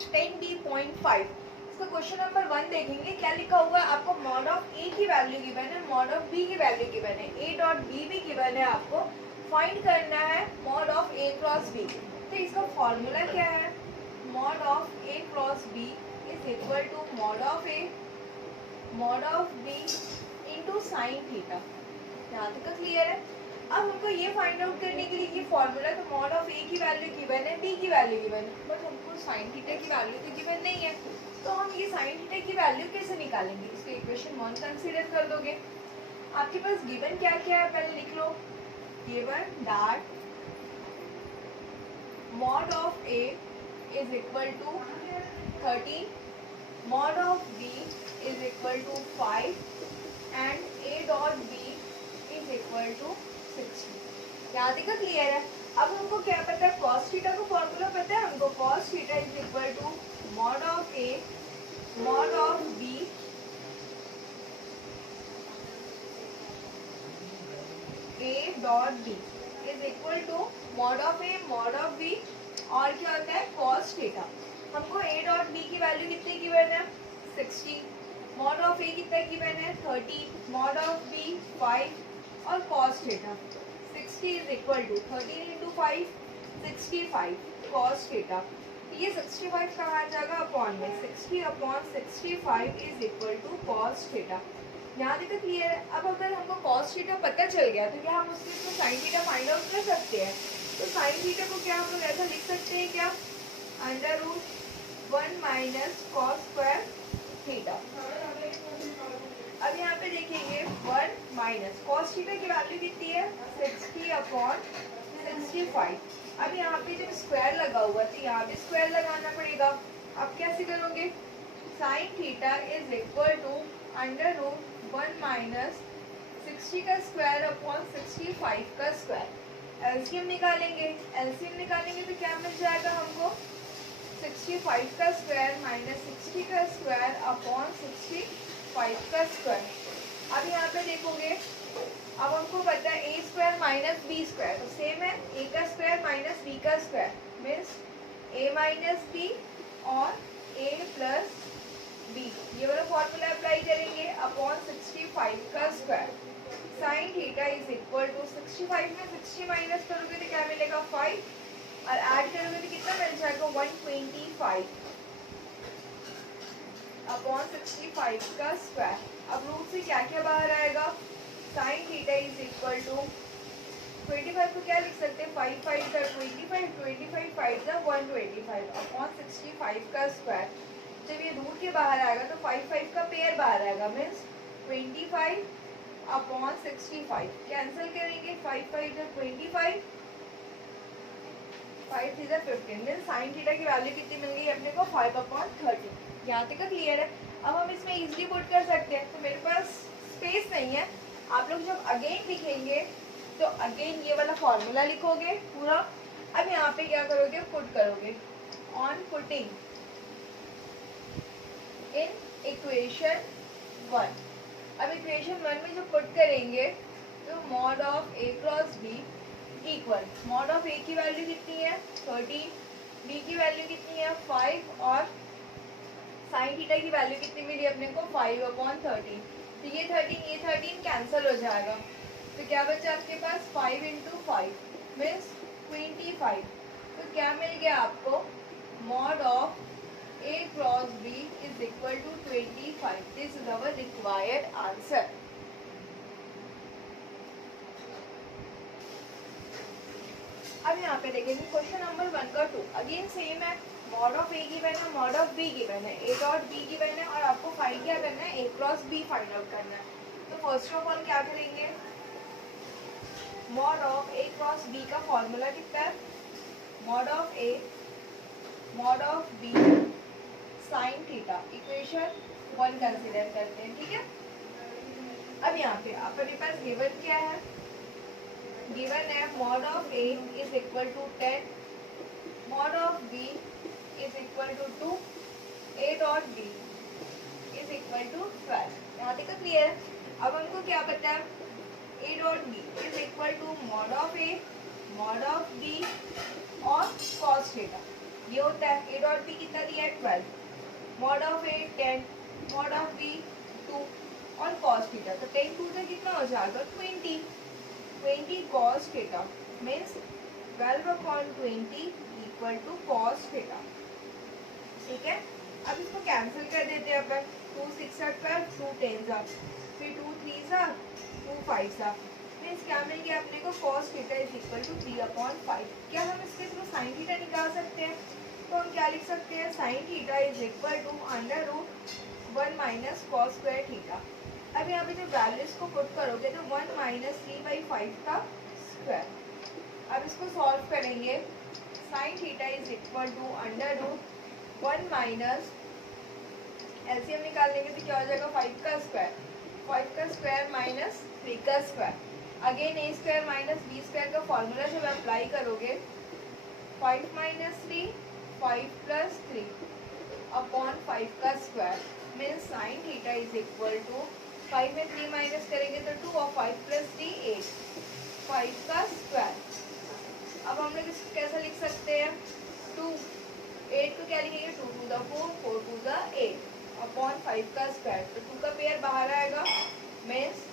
10b.5 इसका question number 1 देखेंगे। क्या लिखा हुआ है? आपको मॉड ऑफ ए की वैल्यू गिवन है, मॉड ऑफ बी की वैल्यू गिवन है, ए डॉट बी भी गिवन है। आपको फाइंड करना है mod of A cross B. तो इसका फॉर्मूला क्या है? Mod of A cross B is equal to mod of B into sine theta. यहाँ तक क्लियर है? अब हमको ये फाइंड आउट करने के लिए ये फॉर्मूला, तो मॉड ऑफ ए की वैल्यू गिवन है, बी की वैल्यू गिवन है, बट हमको साइन थीटा की वैल्यू तो गिवन नहीं है। तो हम ये साइन थीटा की वैल्यू कैसे निकालेंगे? इसको इक्वेशन 1 कंसीडर कर दोगे। आपके पास गिवन क्या क्या है पहले लिख लो। Given that mod of A is equal to 13, mod of B is equal to 5 and A dot B is equal to 60। यहाँ तक क्लियर है? अब हमको क्या पता है? cos थीटा का फॉर्मूला पता है हमको। cos theta is equal to mod of A mod of B A dot B is equal to mod of A mod of B और क्या होता है? cos theta. हमको ए डॉट बी की वैल्यू कितनी गिवन है? 60, मॉड ऑफ ए कितना given है? 30, मॉड ऑफ बी 5 और cos theta 60 is equal to 13 into 5 65 cos theta. ये 65 कहाँ आ जाएगा? अपॉन में 60 upon 65 is equal to cos theta. यहाँ तक क्लियर है? अब अगर हमको cos थीटा पता चल गया तो क्या हम उसके through sine theta find out कर सकते हैं? तो साइन थीटा को क्या हम लोग ऐसा लिख सकते हैं क्या? Under root 1 minus cos square theta. अब यहाँ पे देखेंगे 1 माइनस कॉस थीटा की वैल्यू कितनी है? 60 अपॉन 65। अब यहाँ पे जब स्क्वायर लगा हुआ तो यहाँ पे स्क्वायर लगाना पड़ेगा। अब कैसे करोगे? Sine theta is equal to under root 1 minus 60 का स्क्वायर अपॉन 65 का स्क्वायर। एलसीएम निकालेंगे। एलसीएम निकालेंगे तो क्या मिल जाएगा हमको? 65 का स्क्वायर माइनस 60 का स्क्वायर अपॉन 65 का स्क्वायर। अब यहाँ पे देखोगे, अब हमको पता है ए स्क्वायर माइनस बी स्क्वायर, तो सेम है ए का स्क्वायर माइनस बी का स्क्वायर मीन्स ए माइनस बी और ए प्लस बी। ये वाला फॉर्मूला अप्लाई करेंगे अपॉन 65 का square. Sine theta is equal to 65 में 60 माइनस करोगे तो क्या मिलेगा? 5 और ऐड करोगे तो कितना मिल जाएगा? 125 अपॉन 65 का स्क्वायर। अब रूट से क्या क्या बाहर आएगा? Sine theta is equal to 25 को क्या लिख सकते हैं? 5 5 का 25, 25 5 का 125 अपॉन 65 का स्क्वायर। जब ये रूट के बाहर आएगा तो 5 5 का पेयर बाहर आएगा मीन्स 25 अपॉन 65। कैंसिल करेंगे 5 5 का 25, 5 3 का 15 मीन्स साइन थीटा की वैल्यू कितनी मिल गई अपने को? 5 अपॉन 30। यहाँ तक क्लियर है? अब हम इसमें इजीली पुट कर सकते हैं। तो मेरे पास स्पेस नहीं है। आप लोग जब अगेन लिखेंगे तो अगेन ये वाला फॉर्मूला लिखोगे पूरा। अब यहाँ पे क्या करोगे? पुट करोगे। On putting in equation 1। अब इक्वेशन 1 में जो पुट करेंगे तो mod of A cross b equal mod of ए की वैल्यू कितनी है? 13, बी की वैल्यू कितनी है? 5 और साइन थीटा की वैल्यू कितनी मिली अपने को? 5 अपॉन 13। तो ये 13 कैंसिल हो जाएगा। तो क्या बचा आपके पास? 5 इंटू 5 मीन्स 25। तो क्या मिल गया आपको? Mod of A cross B is equal to 25. This is our required answer. अब यहाँ पे देखेंगे क्वेश्चन नंबर 1 का 2 अगेन सेम है। मॉड ऑफ ए गिवन है, मॉड ऑफ बी गिवन है, ए डॉट बी गिवन है और आपको फाइंड क्या करना है? ए क्रॉस बी फाइंड आउट करना है। तो फर्स्ट ऑफ ऑल क्या करेंगे? Mod of A cross B का फॉर्मूला कितना है? Mod of A mod of B sine theta. Equation 1 consider करते हैं, ठीक है? अब यहाँ पे अपने पास गिवन क्या है? गिवन है mod of A is equal to 10, mod of B is equal to 2, A dot B is equal to 12। यहाँ तक क्लियर है? अब हमको क्या पता है? ए dot B is equal to mod of A mod of B और कॉस थीटा। ये होता है ए डॉट बी कितना दिया है 12, mod of A 10, mod of B 2 और कॉस थीटा, तो 10 2 से कितना हो जाएगा 20 cos theta means 12/20 equal to cos theta. ठीक है, अब इसको कैंसिल कर देते हैं अपन, 2 6 12, 2 10 फिर 2 3 2 5 मीन्स क्या मिल गया अपने को cos theta is equal to 3/5। क्या हम इसके थ्रू साइन थीटा निकाल सकते हैं? तो हम क्या लिख सकते हैं, sine theta is equal to √1 minus cos square theta. अब यहाँ पे जब वैल्यूज को पुट करोगे तो 1 माइनस 3/5 का स्क्वायर। अब इसको सॉल्व करेंगे, sine theta is equal to √1 minus LCM निकाल लेंगे तो क्या हो जाएगा 5 का स्क्वायर माइनस 3 का स्क्वायर। अगेन ए स्क्वायर माइनस बी स्क्वायर का फॉर्मूला जब अप्लाई करोगे 5 माइनस 3 5 प्लस 3 अपॉन 5 का square means sine theta is equal to 5 में 3 माइनस करेंगे तो 2 और 5 प्लस 3 8 5 का स्क्वायर। अब हम लोग इसको कैसा लिख सकते हैं, 2 8 को क्या लिखेंगे 2 to the 4 4 to the 8 upon 5 का स्क्वायर, तो 2 का पेयर बाहर आएगा मीन्स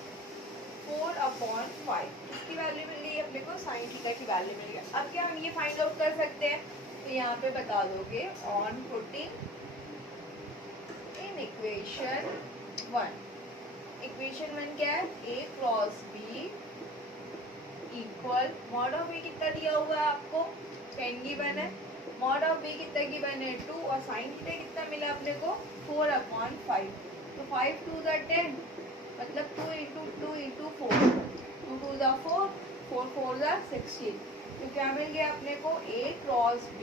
4/5। इसकी वैल्यू मिल गई अपने को, साइन थीटा की वैल्यू मिल गई। अब क्या हम ये फाइंड आउट कर सकते हैं, तो यहाँ पे बता दोगे ऑन पुटिंग इन इक्वेशन 1 क्या है, a cross b equal mod of a कितना दिया हुआ है आपको 10 गिवन है, मॉड ऑफ b कितना गिवन है 2 और साइन थीटा कितना मिला अपने को 4/5। तो 5 2 10 मतलब 2 into 2 into 4 2 to the 4 4 4 the 16। तो क्या मिल गया अपने को a cross b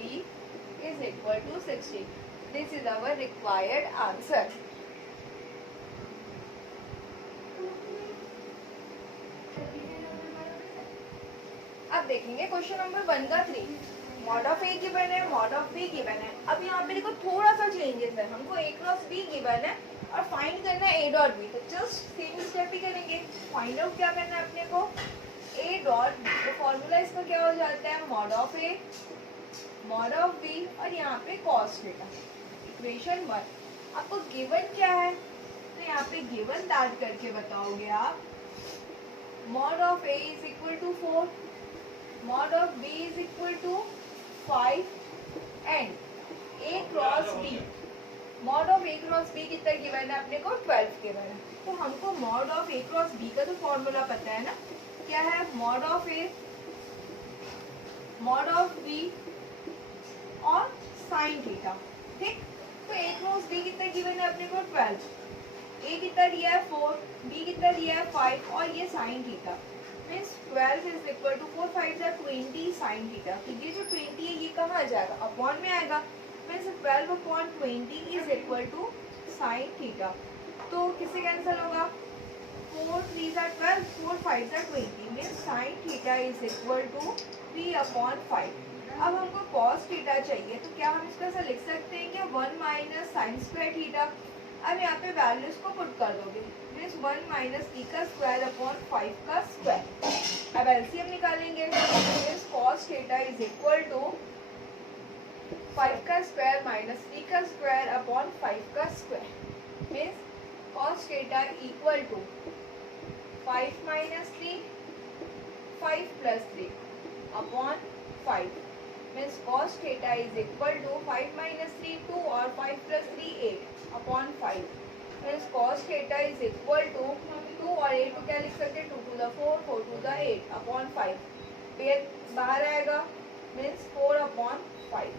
is equal to 16। This is our required answer. अब देखेंगे क्वेश्चन नंबर 1 का 3। मॉड ऑफ ए गिवन है, मॉड ऑफ बी गिवन है। अब यहाँ पे देखो थोड़ा सा चेंजेस है, हमको a क्रॉस b गिवन है और फाइंड करना है a डॉट बी, तो जस्ट सेम स्टेप ही करेंगे। फाइंड आउट क्या करना है अपने को, a डॉट बी, तो फॉर्मूला इसका क्या हो जाता है mod of a mod of B और यहाँ पे कॉस थीटा। इक्वेशन 1 आपको गिवन क्या है, तो यहाँ पे गिवन दैट करके बताओगे आप, mod of a is equal to 4, mod of b is equal to 5 and a cross b, mod of a cross b कितना गिवन है अपने को 12 गिवन है। तो हमको mod of a cross b का तो फॉर्मूला पता है ना, क्या है mod of a mod of b और साइन थीटा। ठीक, तो a क्रॉस b कितना गिवन है अपने को 12, a कितना दिया है 4, b कितना दिया है 5 और ये sine theta means 12 is equal to 4 5 20 sine theta. तो ये जो 20 है ये कहाँ आ जाएगा, अपॉन में आएगा means 12/20 is equal to sine theta. तो किससे कैंसिल होगा, 4 3 12 4 5 20 means sine theta is equal to 3/5। अब हमको कॉस थीटा चाहिए, तो क्या हम इसको ऐसा लिख सकते हैं कि 1 माइनस साइन स्क्वायर थीटा। अब यहाँ पे वैल्यूज को पुट कर दोगे मीन्स 1 माइनस t का स्क्वायर अपॉन 5 का स्क्वायर। अब एलसीएम निकालेंगे means cos theta is equal to 5 का स्क्वायर माइनस t का स्क्वायर अपॉन 5 का square means cos theta equal to 5 minus 3 5 plus 3 upon 5 means cos theta is equal to 5 minus 3 2 और 5 plus 3 8 upon 5 means cos theta is equal to 2 और 8 को क्या लिख सकते हैं 2 to the 4 4 to the 8 upon 5, pair बाहर आएगा मीन्स 4/5।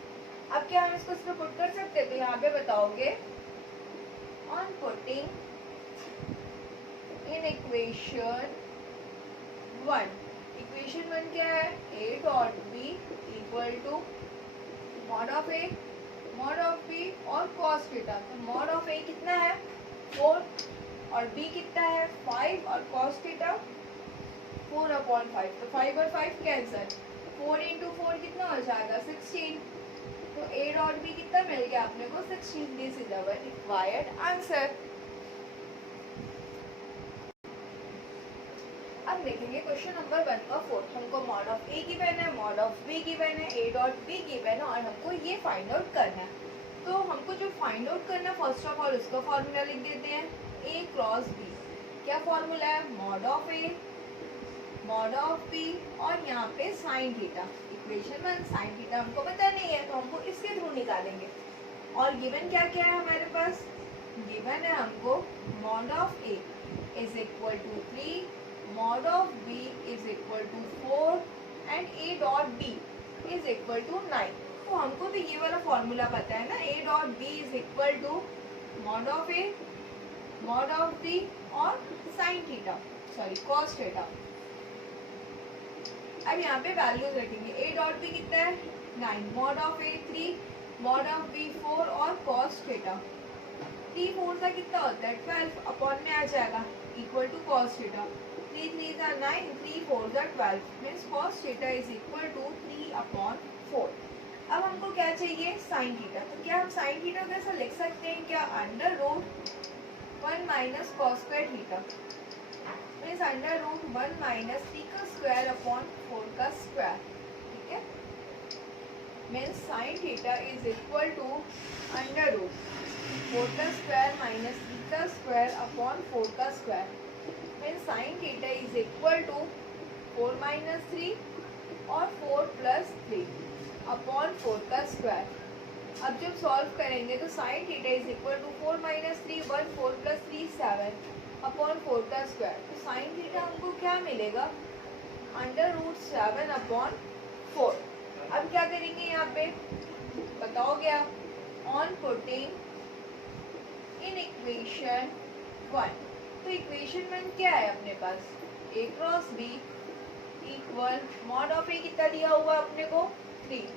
अब क्या हम इसको इसमें पुट कर सकते हैं, तो यहाँ पे बताओगे on putting in equation 1, equation 1 क्या है, a dot b equal to mod of a mod of b और cos थीटा। तो मॉड ऑफ a कितना है 4 और b कितना है 5 और cos थीटा 4/5। तो 5 और 5 कैंसिल, 4 इंटू 4 कितना हो जाएगा 16। तो a डॉट b कितना मिल गया अपने को 16। This is our required answer. अब देखेंगे क्वेश्चन नंबर 1 का फोर्थ। हमको मॉड ऑफ ए गिवन है, मॉड ऑफ बी गिवन है, ए डॉट बी गिवन है और हमको ये फाइंड आउट करना है। तो हमको जो फाइंड आउट करना है फर्स्ट ऑफ ऑल उसका फॉर्मूला लिख देते हैं, ए क्रॉस बी। क्या फॉर्मूला है? Mod of A mod of B और यहाँ पे sine theta. Equation 1 sine theta हमको पता नहीं है तो हमको इसके थ्रू निकालेंगे। और गिवन क्या क्या है हमारे पास? गिवन है हमको mod of A is equal to 3, mod of B is equal to 4 and A dot B is equal to 9। तो हमको तो ये वाला फॉर्मूला पता है ना, a dot B is equal to mod of A mod of B और sine theta sorry cos theta. अब यहाँ पे वैल्यूज रखेंगे, ए डॉट बी कितना है 9, mod of A 3, mod of B 4 और कॉस थीटा। 3 4 का कितना होता है 12 अपॉन में आ जाएगा equal to cos theta. 3 3 are 9, 3 4 are 12 means cos theta is equal to 3 upon 4। अब हमको क्या चाहिए? Sign theta. तो क्या हम साइन थीटा को ऐसा लिख सकते हैं क्या? Under root 1 minus cos square theta means under root 1 minus 3 का स्क्वायर अपॉन 4 का स्क्वायर। ठीक है, means sine theta is equal to under root 4 का स्क्वायर माइनस 3 का स्क्वायर अपॉन 4 का square. Means sine theta is equal to 4 minus 3 और 4 plus 3 upon 4 का square. अब जब सॉल्व करेंगे तो sine theta is equal to 4 minus 3 1, 4 plus 3 7 upon 4 का स्क्वायर। तो साइन थीटा हमको क्या मिलेगा? Under root 7 upon 4। अब क्या करेंगे यहाँ पे बताओगे आप? On putting in equation 1। तो इक्वेशन 1 क्या है अपने पास? A cross b equal mod of a कितना दिया हुआ है अपने को 3,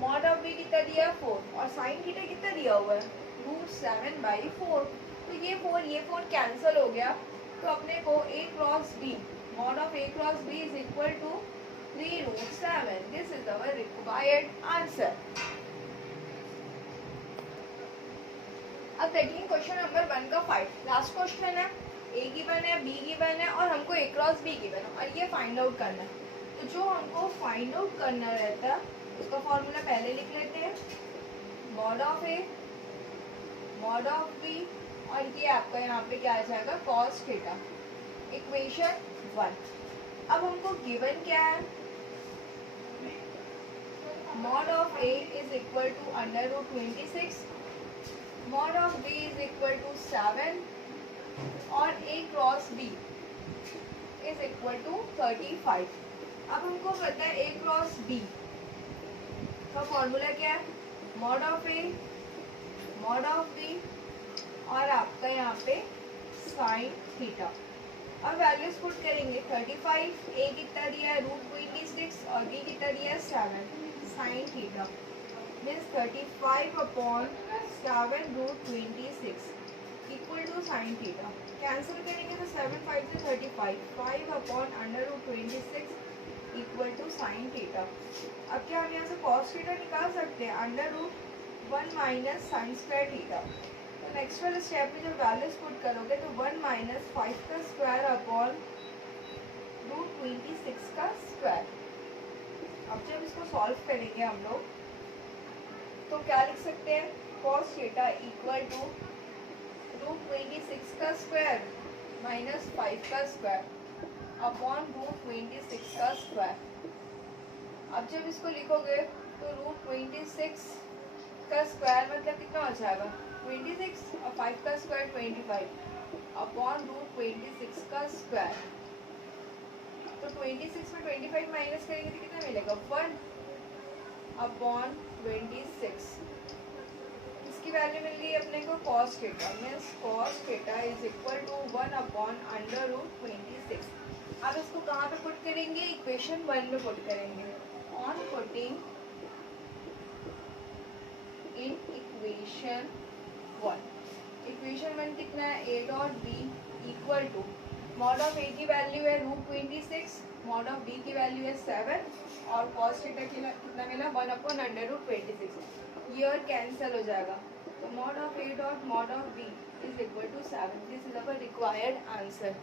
मॉड ऑफ बी कितना दिया 4 और साइन थीटा कितना दिया हुआ है रूट 7/4। तो ये 4 कैंसिल हो गया तो अपने को a cross b mod of A cross B is equal to 3 root 7। This is our required answer. अब देखेंगे क्वेश्चन नंबर 1 का 5 लास्ट क्वेश्चन है। ए गिवन है, बी गिवन है और हमको ए क्रॉस बी गिवन है और ये फाइंड आउट करना है। तो जो हमको फाइंड आउट करना रहता है उसका फॉर्मूला पहले लिख लेते हैं, mod of A mod of B और ये आपका यहाँ पे क्या आ जाएगा कॉस थीटा। इक्वेशन 1। अब हमको गिवन क्या है? Mod of A is equal to under root 26, mod of B is equal to 7 और a cross B is equal to 35। अब हमको पता है ए क्रॉस बी का फॉर्मूला क्या है? Mod of A mod of B और आपका यहाँ पे साइन थीटा। अब वैल्यूज पुट करेंगे 35, ए कितना दिया है रूट 26 और बी कितना दिया है 7 sine theta means 35 upon 7 root 26 equal to sine theta. Cancel करेंगे तो 7 5 से 35 5 upon under root 26 equal to sine theta. अब क्या हम यहाँ से कॉस थीटा निकाल सकते हैं? Under root 1 minus sine square theta. तो नेक्स्ट वाले स्टेप में जब वैल्यूज पुट करोगे तो 1 माइनस 5 का स्क्वायर अपॉन रूट 26 का स्क्वायर। अब जब इसको सॉल्व करेंगे हम लोग तो क्या लिख सकते हैं? Cos theta equal to root 26 का स्क्वायर माइनस 5 का स्क्वायर अपॉन रूट 26 का स्क्वायर। अब जब इसको लिखोगे तो रूट 26 का स्क्वायर मतलब कितना हो जाएगा 26 और 5 का स्क्वायर 25 अपॉन रूट 26 का स्क्वायर। तो 26 में 25 माइनस करेंगे तो कितना मिलेगा 1 अपॉन 26। इसकी वैल्यू मिल गई अपने को cos theta means cos theta is equal to 1 upon under root 26। अब इसको कहाँ पे पुट करेंगे? इक्वेशन 1 में पुट करेंगे। On putting in equation 1। Equation 1 कितना है? ए dot b equal to mod of ए की वैल्यू है रूट 26, मॉड ऑफ बी की वैल्यू है 7 और cos थीटा कितना मिला 1 अपॉन अंडर रूट 26। ये और कैंसिल हो जाएगा तो mod of A dot mod of B is equal to 7। This is our required answer.